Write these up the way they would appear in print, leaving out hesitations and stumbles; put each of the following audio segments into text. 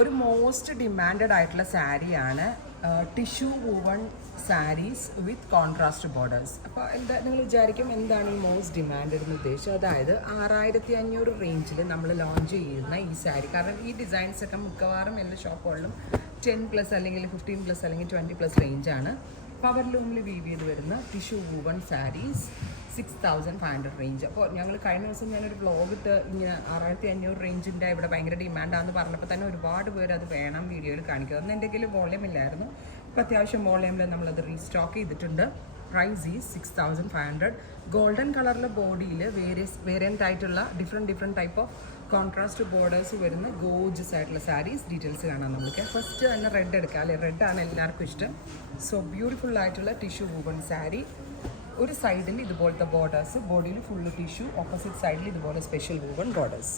ഒരു most demanded ആയിട്ടുള്ള സാരിയാണ് tissue woven saris with contrast borders. അപ്പോൾ എന്താ നിങ്ങൾ വിചാരിക്കും എന്താണ് ഈ മോസ്റ്റ് ഡിമാൻഡഡ് എന്ന് ഉദ്ദേശിച്ചത്? അതായത് 6500 റേഞ്ചിൽ നമ്മൾ ലോഞ്ച് ചെയ്യുന്ന ഈ സാരി, കാരണം ഈ ഡിസൈൻസ് ഒക്കെ മിക്കവാറും എല്ലാ ഷോപ്പുകളിലും 10+ അല്ലെങ്കിൽ 15+ അല്ലെങ്കിൽ 20+ റേഞ്ചാണ്. പവർ ലൂമിൽ വീവ് ചെയ്ത് വരുന്ന ടിഷ്യൂ വൂവൺ സാരീസ് 6500 റേഞ്ച്. അപ്പോൾ ഞങ്ങൾ കഴിഞ്ഞ ദിവസം ഞാനൊരു വ്ളോഗ് ഇട്ട് ഇങ്ങനെ 6500 റേഞ്ചിൻ്റെ ഇവിടെ ഭയങ്കര ഡിമാൻഡാണെന്ന് പറഞ്ഞപ്പോൾ തന്നെ ഒരുപാട് പേര് അത് വേണം വീഡിയോയിൽ കാണിക്കുക. അന്ന് എൻ്റെ കയ്യിൽ വോളിയം ഇല്ലായിരുന്നു. ഇപ്പോൾ അത്യാവശ്യം വോളിയമിൽ നമ്മളത് റീസ്റ്റോക്ക് ചെയ്തിട്ടുണ്ട്. Price is 6500. ഗോൾഡൻ കളറിലെ ബോഡിയിൽ വേരിയൻ്റ് ആയിട്ടുള്ള different type of contrast borders വരുന്ന ഗോർജസ് ആയിട്ടുള്ള സാരീസ് ഡീറ്റെയിൽസ് കാണാം നമുക്ക്. ഫസ്റ്റ് തന്നെ റെഡ് എടുക്കാം, അല്ലെ? റെഡാണ് എല്ലാവർക്കും ഇഷ്ടം. സോ ബ്യൂട്ടിഫുൾ ആയിട്ടുള്ള ടിഷ്യൂ വൂവൺ സാരി. ഒരു സൈഡിൽ ഇതുപോലത്തെ ബോർഡേഴ്സ്, ബോഡിയിൽ ഫുള്ള് ടിഷ്യൂ, ഓപ്പോസിറ്റ് സൈഡിൽ ഇതുപോലെ special woven borders.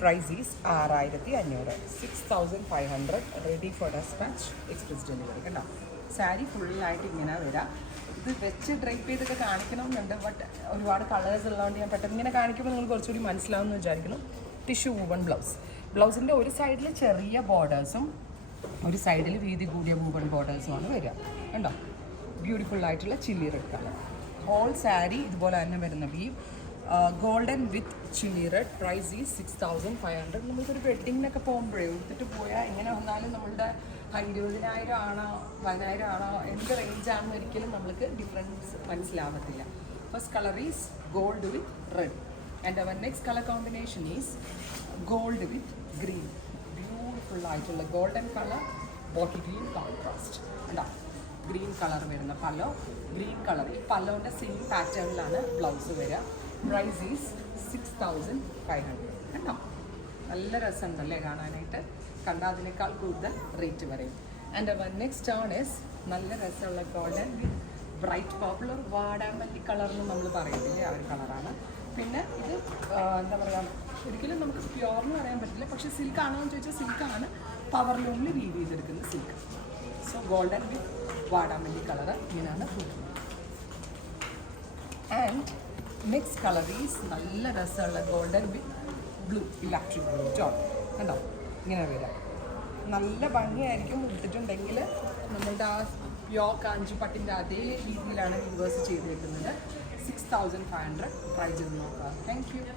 Price is 6500. 6500 ready for despatch, express delivery. കേട്ടോ, സാരി ഫുള്ളായിട്ട് ഇങ്ങനെ വരാം. ഇത് വെച്ച് ഡ്രൈപ്പ് ചെയ്തൊക്കെ കാണിക്കണമെന്നുണ്ട്, ബട്ട് ഒരുപാട് കളേഴ്സ് ഉള്ളതുകൊണ്ട് ഞാൻ പെട്ടെന്ന് ഇങ്ങനെ കാണിക്കുമ്പോൾ നിങ്ങൾ കുറച്ചുകൂടി മനസ്സിലാവുമെന്ന് വിചാരിക്കുന്നു. ടിഷ്യൂ വൂവൺ ബ്ലൗസിൻ്റെ ഒരു സൈഡിൽ ചെറിയ ബോർഡേഴ്സും ഒരു സൈഡിൽ വീതി കൂടിയ വൂവൺ ബോർഡേഴ്സുമാണ് വരിക. കണ്ടോ, ബ്യൂട്ടിഫുൾ ആയിട്ടുള്ള chilli red colour. Whole sari ഇതുപോലെ തന്നെ വരുന്ന weave, golden with chilli red. Price ഈ 6500. നമുക്കൊരു വെഡ്ഡിങ്ങിനൊക്കെ പോകുമ്പോഴേ എടുത്തിട്ട് പോയാൽ എങ്ങനെ വന്നാലും നമ്മളുടെ 20,000 ആണോ 10,000 ആണോ എന്ത് റേഞ്ചാണെന്ന് ഒരിക്കലും നമ്മൾക്ക് ഡിഫറൻസ് മനസ്സിലാവത്തില്ല. First colour is gold with red and അവർ next colour combination is gold with green. Beautiful ആയിട്ടുള്ള golden colour, bottle green contrast. ഉണ്ടോ, ഗ്രീൻ കളർ വരുന്ന പല്ലോ, ഗ്രീൻ കളർ. ഈ പല്ലോൻ്റെ സെയിം പാറ്റേണിലാണ് ബ്ലൗസ് വരിക. Price is 6500. കണ്ടോ, നല്ല രസമുണ്ടല്ലേ കാണാനായിട്ട്? കണ്ടാൽ അതിനേക്കാൾ കൂടുതൽ റേറ്റ് പറയും. ആൻഡ് അവർ നെക്സ്റ്റ് ഓൺ ഈസ് നല്ല രസമുള്ള ഗോൾഡൻ വിത്ത് ബ്രൈറ്റ് പോപ്പുലർ വാടാമല്ലി കളർ എന്ന് നമ്മൾ പറയത്തില്ലേ, ആ ഒരു കളറാണ്. പിന്നെ ഇത് എന്താ പറയുക, ഒരിക്കലും നമുക്ക് പ്യുവർ എന്ന് പറയാൻ പറ്റില്ല, പക്ഷേ സിൽക്ക് ആണോ എന്ന് ചോദിച്ചാൽ സിൽക്കാണ്. പവർ ലൂമിൽ വീവ് ചെയ്തെടുക്കുന്ന സിൽക്ക്. സോ ഗോൾഡൻ വിത്ത് വാടാമല്ലി കളർ ഇങ്ങനെയാണ് ഫുഡ്. ആൻഡ് നെക്സ്റ്റ് കളർ ഈസ് നല്ല രസമുള്ള golden with blue, electric blue tone. കണ്ടോ, ഇങ്ങനെ വരാം. നല്ല ഭംഗിയായിരിക്കും ഉടുത്തിട്ടുണ്ടെങ്കിൽ. നമ്മളുടെ ആ പ്യോർ കാഞ്ചി പട്ടിൻ്റെ അതേ രീതിയിലാണ് വീവേഴ്സ് ചെയ്ത് വെക്കുന്നത്. 6500 ട്രൈ ചെയ്ത് നോക്കാം. Thank you.